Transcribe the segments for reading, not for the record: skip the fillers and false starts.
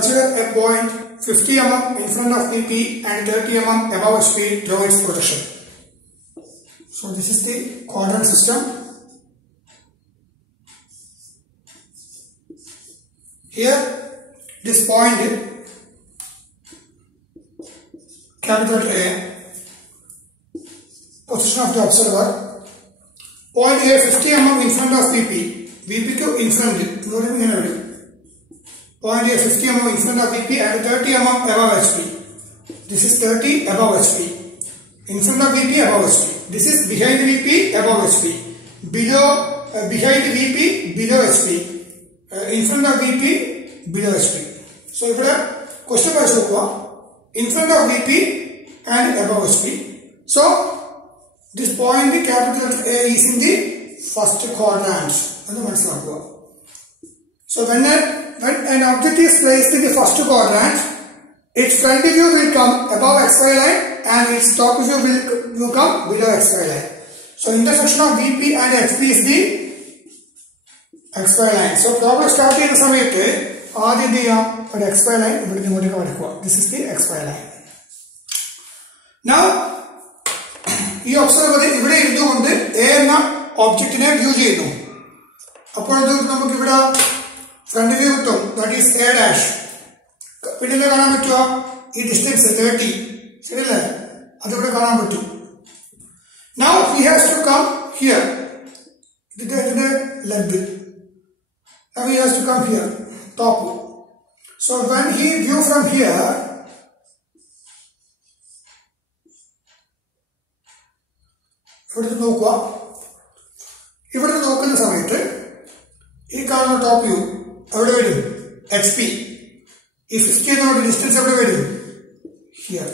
consider a point 50 mm in front of VP and 30 mm above HP draw its projection. So this is the quadrant system. Here this point capital A, position of the observer, point A 50 mm in front of VP, VP to in front, point A 50 mm in front of VP and 30 mm above HP. This is 30 above HP. In front of VP above HP. This is behind VP above HP. Below, behind VP below HP. In front of VP below HP. So if you question by in front of VP and above HP. So this point the capital A is in the first quadrant. So when an object is placed in the first quadrant, its front view will come above XY line and its top view will come below XY line. So intersection of VP and XP is the XY line. So problem start in the samayathe ആദ്യം ചെയ്യാം ഒരു XY line ഇവിടെ ഇങ്ങോട്ടേക്ക് വരയ്ക്കുക. This is the XY line. Now ഈ observer ഇവിടെ ഇരുന്നുകൊണ്ട് A എന്ന ഒബ്ജക്റ്റിനെ വ്യൂ ചെയ്യുന്നു. അപ്പോൾ നമുക്ക് ഇവിടെ ഫ്രണ്ട് വ്യൂ കിട്ടും, ദാറ്റ് ഈസ് A ഡാഷ്. പിന്നെ കാണാൻ പറ്റുമോ ഈ ഡിസ്റ്റൻസ് 30 ശരിയല്ലേ, അതിവിടെ കാണാൻ പറ്റും. Now he has to come here, ഇതിന്റെ length. Now he has to come here, top. So when he view from here, ഇവിടുത്തെ നോക്കുക, ഇവിടുത്തെ നോക്കുന്ന സമയത്ത് ഈ കാണുന്ന ടോപ്പ് വ്യൂ എവിടെ വരും? XP. ഈ 50 എന്നുള്ള ഡിസ്റ്റൻസ് എവിടെ വരും? ഹിയർ.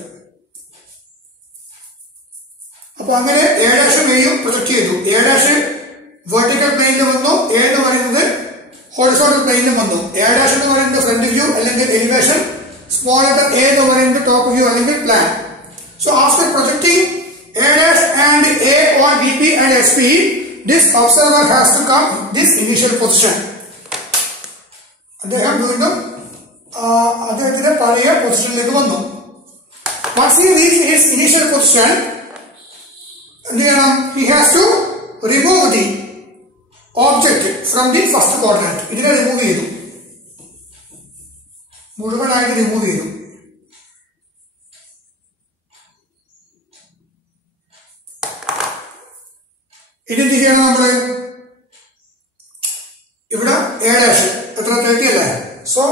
അപ്പൊ അങ്ങനെ A ഡാഷും Aയും പ്രൊജക്ട് ചെയ്തു. A ഡാഷ് വെർട്ടിക്കൽ പ്ലെയിനിൽ വന്നു, A എന്ന് പറയുന്നത് ഹൊറിസോണ്ടൽ പ്ലെയിനിൽ വന്നു. A ഡാഷ് എന്ന് പറയുന്നത് ഫ്രണ്ട് വ്യൂ അല്ലെങ്കിൽ എലിവേഷൻ, സ്മോൾ ലെറ്റർ A എന്ന് പറയുന്നത് ടോപ്പ് വ്യൂ അല്ലെങ്കിൽ plan. So after projecting A dash and A on VP and SP, this observer has to come this initial position. അദ്ദേഹം വീണ്ടും അദ്ദേഹത്തിന്റെ പഴയ പൊസിഷനിലേക്ക് വന്നു. Once he reaches his initial position, he has to remove the object from the first quadrant. ഇതിനെ remove ചെയ്തു, മുഴുവനായിട്ട് remove ചെയ്തു. ഇനി എന്ത് ചെയ്യണം നമ്മള്? ഇവിടെ A ഡാഷ് എത്ര 30 അല്ലേ? സോ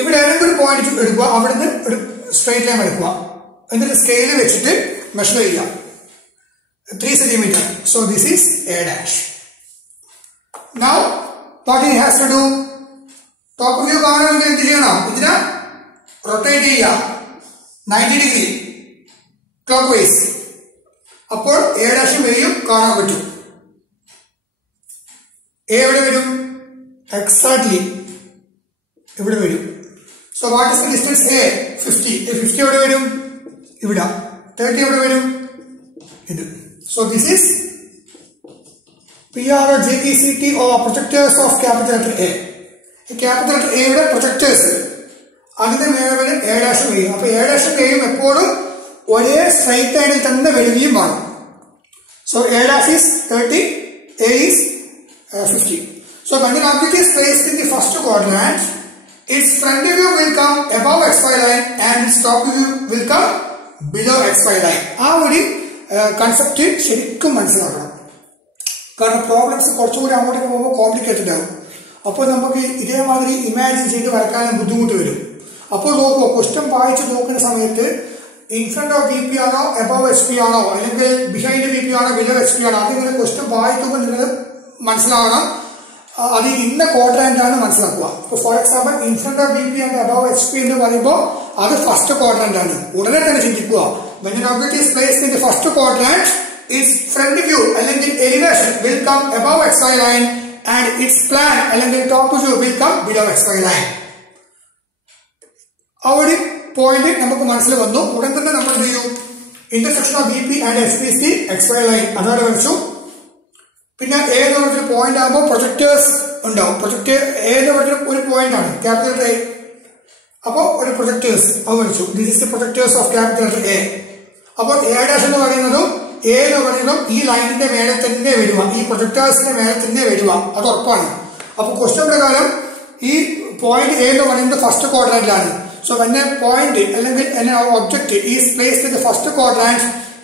ഇവിടെ ഏതെങ്കിലും ഒരു പോയിന്റ് എടുക്കുക, അവിടുന്ന് ഒരു സ്ട്രെയിറ്റ് ലൈൻ എടുക്കുക, എന്നിട്ട് സ്കെയിൽ വെച്ചിട്ട് മെഷർ ചെയ്യാം 3 cm. So this is A dash. Now what he has to do? Top view കാണണമെങ്കിൽ എന്ത് ചെയ്യണം? ഇതിനെ റൊട്ടേറ്റ് ചെയ്യാം 90 ഡിഗ്രി ക്ലോക്ക് വൈസ്. അപ്പോൾ A ഡാഷും Aയും കാണാൻ പറ്റും. A എവിടെ വരും? എക്സാക്ട്ലി ഇവിടെ വരും. So what is the distance A? 50. 50 എവിടെ വരും? ഇവിടെ. 30 എവിടെ വരും? ഇത്. So this is PRO JECT or projectors of capital letter A. Capital letter A യുടെ പ്രൊജക്ടേഴ്സ്, അതിന്റെ മേലെ വരും A ഡാഷും Aയും. അപ്പൊ A ഡാഷും Aയും എപ്പോഴും ഒരേ സ്ട്രൈറ്റ് ലൈനിൽ തന്നെ വരികയും വേണം. So A dash is 30, A is 50. So when an object is placed in the first quadrant, its front view will come above XY line and its top view will come below XY line. ആ ഒരു concept ശരിക്കും മനസ്സിലാക്കണം. കാരണം problems കുറച്ചുകൂടി അങ്ങോട്ടേക്ക് പോകുമ്പോൾ complicated ആകും. അപ്പോൾ നമുക്ക് ഇതേമാതിരി ഇമാജിൻ ചെയ്ത് വരക്കാനും ബുദ്ധിമുട്ട് വരും. അപ്പോൾ നോക്കുമോ, ക്വസ്റ്റ്യൻ വായിച്ച് നോക്കുന്ന സമയത്ത് in front of VP ആണോ above HP ആണോ അല്ലെങ്കിൽ behind VP ആണോ below HP ആണോ, അതിങ്ങനെ ക്വസ്റ്റ്യൻ വായിക്കുമ്പോൾ നിങ്ങൾ മനസ്സിലാവണം അത് ഇന്ന ക്വാഡ്രാന്റ് ആണ് മനസ്സിലാക്കുക. For example in front of VP and above HP എന്ന് പറയുമ്പോൾ അത് ഫസ്റ്റ് ക്വാഡ്രാന്റ് ആണ്. ഉടനെ തന്നെ ചിന്തിക്കുക, when an object is placed in the first quadrant, its front view അല്ലെങ്കിൽ elevation will come above XY line and its plan അല്ലെങ്കിൽ top view will come below XY line. ആ ഒരു പോയിന്റ് നമുക്ക് മനസ്സിൽ വന്നു. ഉടൻ തന്നെ നമ്മൾ എന്ത് ചെയ്യും? Intersection of VP and SP is the XY line അതോടെ വരച്ചു. പിന്നെ A എന്ന് പറഞ്ഞൊരു പോയിന്റ് ആകുമ്പോൾ പ്രൊജക്ടേഴ്സ് ഉണ്ടാവും. പ്രൊജക്ട് A എന്ന് പറഞ്ഞ ഒരു പോയിന്റ് ആണ്, ക്യാപിറ്റൽ A. അപ്പോൾ ഒരു പ്രൊജക്ടേഴ്സ് അത് വരച്ചു. This is the projectors of capital letter A. അപ്പോൾ എ ഡാഷ് എന്ന് പറയുന്നതും എ എന്ന് പറയുന്നതും ഈ ലൈനിന്റെ മേലെ തന്നെ വരിക, ഈ പ്രൊജക്ടേഴ്സിന്റെ മേലെ തന്നെ വരിക, അത് ഉറപ്പാണ്. അപ്പോൾ ക്വസ്റ്റ്യൻ പ്രകാരം ഈ പോയിന്റ് എ എന്ന് പറയുന്നത് ഫസ്റ്റ് ക്വാഡ്രാന്റിലാണ്. സോ വെൻ എ പോയിന്റ് അല്ലെങ്കിൽ an object is placed in the first quadrant,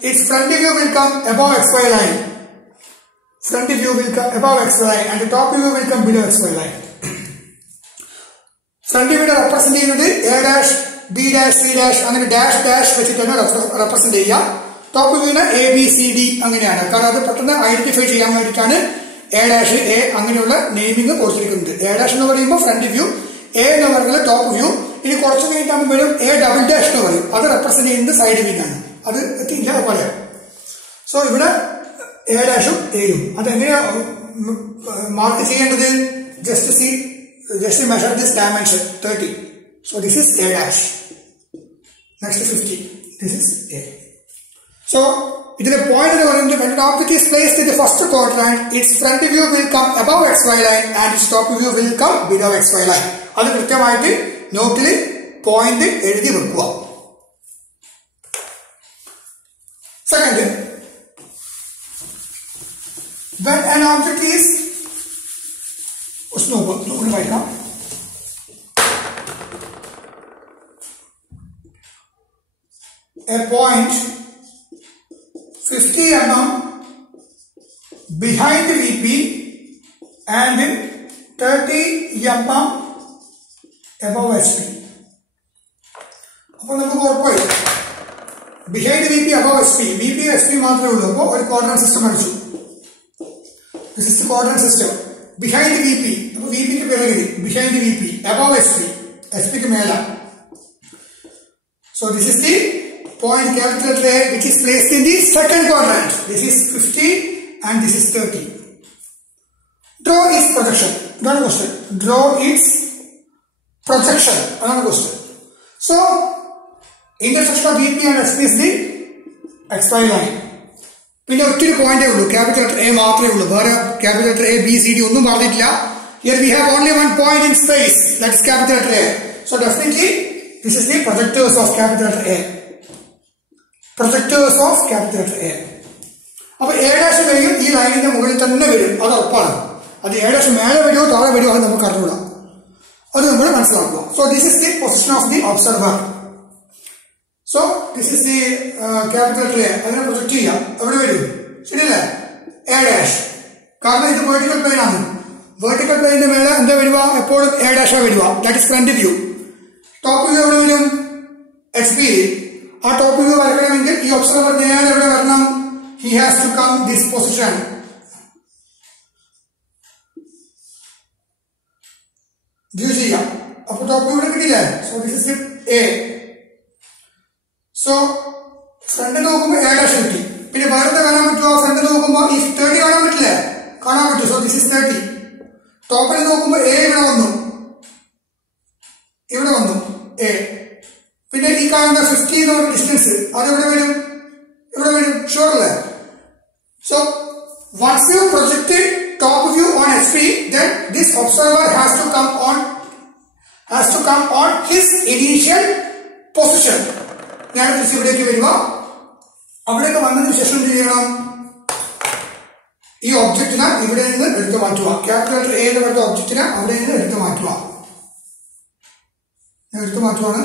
its front view will come above xy line. Front view will come above xy line and the top view will come below xy line. Front വ്യൂവിനെ represent ചെയ്യുന്നത് a dash b dash c dash അങ്ങനെ dash dash വെച്ചിട്ടാണ് represent ചെയ്യുക. Top വ്യൂവിനെ a b c d അങ്ങനെയാണ്. കാരണം അത് പെട്ടെന്ന് ഐഡന്റിഫൈ ചെയ്യാൻ വേണ്ടിയിട്ടാണ് എ ഡാഷ് എ അങ്ങനെയുള്ള നെയിമിംഗ് കൊടുത്തിരിക്കുന്നത്. എ ഡാഷ് എന്ന് പറയുമ്പോൾ ഫ്രണ്ട് വ്യൂ, എ എന്ന് പറയുന്നത് ടോപ്പ് വ്യൂ. ഇനി കുറച്ച് കഴിഞ്ഞിട്ടാകുമ്പോഴും എ ഡബിൾ ഡാഷ് എന്ന് പറയും, അത് റെപ്രസെന്റ് ചെയ്യുന്നത് സൈഡ് വ്യൂ ആണ്. അത് എത്തിയില്ല അതുപോലെ. സോ ഇവിടെ എ ഡാഷും എയും അതെങ്ങനെയാ മാർക്ക് ചെയ്യേണ്ടത്? Just measure this dimension 30. So this is A dash. Next 50. This is A. So ഇതിലെ point എന്ന് പറയുന്നത് when an object is placed in the first quadrant, its front view will come above xy line and its top view will come below xy line. അത് കൃത്യമായിട്ട് നോട്ടിൽ point എഴുതി വെക്കുക. Second, when an object is a point 50 mm behind VP and 30 mm above HP. അപ്പോൾ നമുക്ക് ഉറപ്പായി behind VP above SP, VP SP മാത്രമേ ഉള്ളൂ. അപ്പോൾ ഒരു ക്വാഡ്രന്റ് സിസ്റ്റം അടിച്ചു. This is the quadrant system. Behind VP, അപ്പോൾ VP ക്ക് പിറകിൽ behind VP, above SP, SP ക്ക് മേല. So this is the point capital letter A which is placed in the second quadrant. This is 50 and this is 30. Draw its projection. Another question. Draw its projection. Another question. So intersection of VP and SP is the XY line. പിന്നെ ഒറ്റൊരു പോയിന്റേ ഉള്ളൂ, capital letter A മാത്രമേ ഉള്ളൂ. വേറെ capital letter A b c D ഒന്നും പറഞ്ഞിട്ടില്ല. Here we have only one point in space, that is capital letter A. So definitely this is the projectors of capital letter A. Projectors of capital letter A. അപ്പോൾ A dash വരും ഈ ലൈനിന്റെ മുകളിൽ തന്നെ വരും, അത് ഉറപ്പാണ്. അത് എ ഡാഷ് മേലെ വരുമോ താഴെ വരുമോ അത് നമുക്ക് അറിഞ്ഞൂടാ, അത് നമ്മൾ മനസ്സിലാക്കുക. So this is the position of the observer. So this is the capital letter A. അതിനെ പ്രൊജക്ട് ചെയ്യാം. എവിടെ വരും? ശരിയല്ലേ? A dash. കാരണം ഇത് വെർട്ടിക്കൽ പ്ലെയിൻ ആണ്. വെർട്ടിക്കൽ പ്ലെയിനിന്റെ മേലെ എന്താ വരിക? എപ്പോഴും എ ഡാഷാ വരിക. That is front view. Top view എവിടെ വരും? XP. ആ ടോപ്പ് വ്യൂ വരയ്ക്കണമെങ്കിൽ ഈ ഒബ്സർവർ നേരെ എവിടെ വരണം? He has to come this position. View ചെയ്യാം. അപ്പൊ ടോപ്പ് വ്യൂ ഇവിടെ കിട്ടിയില്ലേ? So this is A. So front നോക്കുമ്പോൾ എ ഡാഷ് കിട്ടി. പിന്നെ വേറെ കാണാൻ പറ്റുമോ? ഫ്രണ്ട് നോക്കുമ്പോൾ ഈ 30 കാണാൻ പറ്റില്ലേ? കാണാൻ പറ്റും. So this is 30. ടോപ്പിൽ നോക്കുമ്പോൾ എ ഇവിടെ വന്നു എ. പിന്നെ ഈ കാണുന്ന 50 എന്ന് പറഞ്ഞ ഡിസ്റ്റൻസ് അതെവിടെ വരും? ഇവിടെ വരും. ഷുവർ അല്ലേ? So once you project top view on SP, then this observer has to come on his initial position. ഞാൻ തിരിച്ച് ഇവിടേക്ക് വരിക. അവിടേക്ക് വന്നതിന് ശേഷം എന്ത് ചെയ്യണം? ഈ ഒബ്ജക്റ്റിനെ ഇവിടെ നിന്ന് എടുത്തു മാറ്റുക. ക്യാപിറ്റൽ ലെറ്റർ എ എന്ന് പറയുന്ന ഒബ്ജക്റ്റിനെ അവിടെ നിന്ന് എടുത്തു മാറ്റുക. എടുത്തു മാറ്റുവാണ്.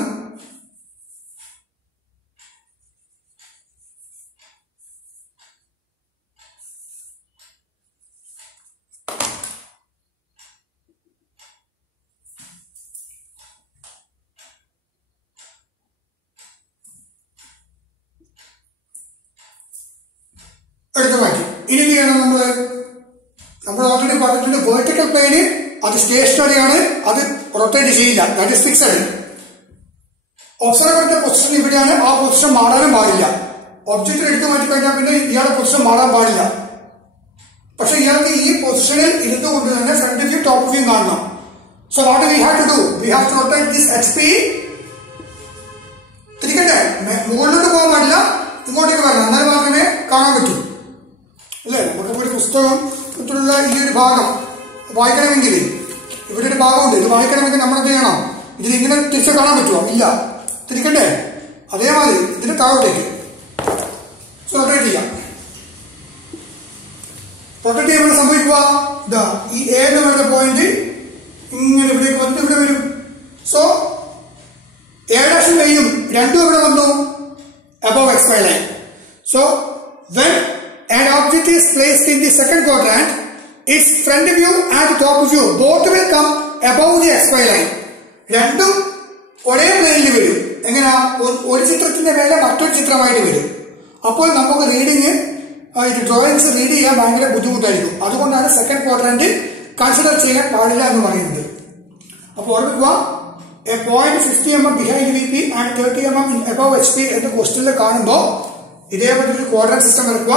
എടുത്തു മാറ്റി. ഇനി എന്ത് ചെയ്യണം? നമ്മൾ ഓൾറെഡി പറഞ്ഞിട്ടുണ്ട് വെർട്ടിക്കൽ പ്ലെയിന് അത് സ്റ്റേഷനറി ആണ്, അത് റൊട്ടേറ്റ് ചെയ്യില്ല, ദാറ്റ് ഇസ് ഫിക്സഡ്. ഒബ്സർവറിന്റെ പൊസിഷൻ ഇവിടെയാണ്, ആ പൊസിഷൻ മാറാനും പാടില്ല. ഒബ്ജക്റ്റിൽ എടുത്തു മാറ്റി കഴിഞ്ഞാൽ പിന്നെ ഇയാളുടെ പൊസിഷൻ മാറാൻ പാടില്ല. പക്ഷെ ഇയാൾക്ക് ഈ പൊസിഷനിൽ ഇരുന്നുകൊണ്ട് തന്നെ ഫ്രണ്ട് വ്യൂ ടോപ്പ് വ്യൂ കാണണം. So what we have to do? We have to rotate this XP. തിരിക്കട്ടെ, മുകളിലോട്ട് പോകാൻ പാടില്ല, ഇങ്ങോട്ടേക്ക് വരണം, എന്നാൽ മാത്രമേ കാണാൻ പറ്റൂ. അല്ലേ? നമുക്ക് ഒരു പുസ്തകത്തിലുള്ള ഈ ഒരു ഭാഗം വായിക്കണമെങ്കിൽ ഇവിടെ ഒരു ഭാഗമുണ്ട്, ഇത് വായിക്കണമെങ്കിൽ നമ്മൾ എന്ത് ചെയ്യണം? ഇതിലിങ്ങനെ തിരിച്ച് കാണാൻ പറ്റുമോ? ഇല്ല. തിരിക്കണ്ടേ? അതേമാതിരി ഇതിന്റെ താഴോട്ടേക്ക് റൊട്ടേറ്റ് ചെയ്യാം. റൊട്ടേറ്റ് ചെയ്യുമ്പോൾ സംഭവിക്കുക ഇതാ, ഈ എ എന്ന് പറയുന്ന പോയിന്റ് ഇങ്ങനെ ഇവിടേക്ക് വന്നിട്ട് ഇവിടെ വരും. സോ എ' എയും രണ്ടും ഇവിടെ വന്നു above XY line. So when an object is placed in the second quadrant, its front view and top view both will come above the XY line. രണ്ടും ഒരേ പ്ലെയിനിൽ വരും. എങ്ങനെ? ഒരു ചിത്രത്തിന്റെ മേലെ മറ്റൊരു ചിത്രമായിട്ട് വരും. അപ്പോൾ നമുക്ക് റീഡിങ് ഡ്രോയിങ്സ് റീഡ് ചെയ്യാൻ ഭയങ്കര ബുദ്ധിമുട്ടായിരിക്കും. അതുകൊണ്ടാണ് സെക്കൻഡ് ക്വാഡ്രന്റ് കൺസിഡർ ചെയ്യാൻ പാടില്ല എന്ന് പറയുന്നത്. അപ്പോൾ ഓർമ്മിക്കുക, a point 50 mm behind VP and 30 mm above HP എന്ന ക്വസ്റ്റ്യനിൽ കാണുമ്പോൾ ഇതേപോലെ ഒരു ക്വാഡ്രന്റ് സിസ്റ്റം എടുക്കുക.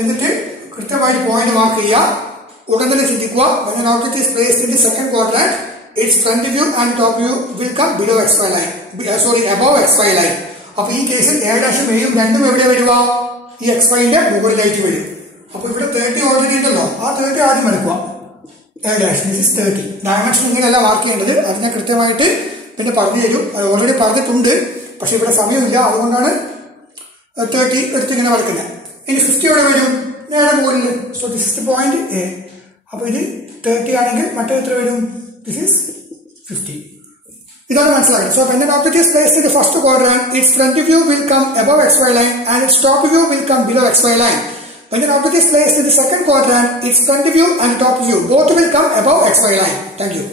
എന്നിട്ട് കൃത്യമായിട്ട് പോയിന്റ് മാർക്ക് ചെയ്യുക. ഉടൻ തന്നെ ചിന്തിക്കുക, when an object is placed in the second quadrant, its front view and top view will come below XY line. Above XY line. അപ്പൊ ഈ കേസിൽ എ' എയും രണ്ടും എവിടെ വരിക? ഈ XYന്റെ മുകളിലേക്ക് വരും. അപ്പൊ ഇവിടെ 30 ഓൾറെഡി ഉണ്ടല്ലോ, ആ 30 ആദ്യം എടുക്കുക. A' 30 ഡയമെൻഷൻ ഇങ്ങനെയല്ല മാർക്ക് ചെയ്യേണ്ടത്. അത് ഞാൻ കൃത്യമായിട്ട് പിന്നെ പറഞ്ഞു തരും. അത് ഓൾറെഡി പറഞ്ഞിട്ടുണ്ട്, പക്ഷെ ഇവിടെ സമയമില്ല. അതുകൊണ്ടാണ് 30 എടുത്ത് ഇങ്ങനെ വരക്കുന്നത്. ഇനി 50 എവിടെ വരും? നേരെ മുകളിൽ. So this is the point A. അപ്പൊ ഇത് 30 ആണെങ്കിൽ മറ്റേ എത്ര വരും? This is 50. ഇതാണ് മനസ്സിലാക്കുന്നത്. So when an object is placed in the first quadrant, its front view will come above XY line and its top view will come below XY line. When an object is placed in the second quadrant, its front view and top view both will come above XY line. Thank you.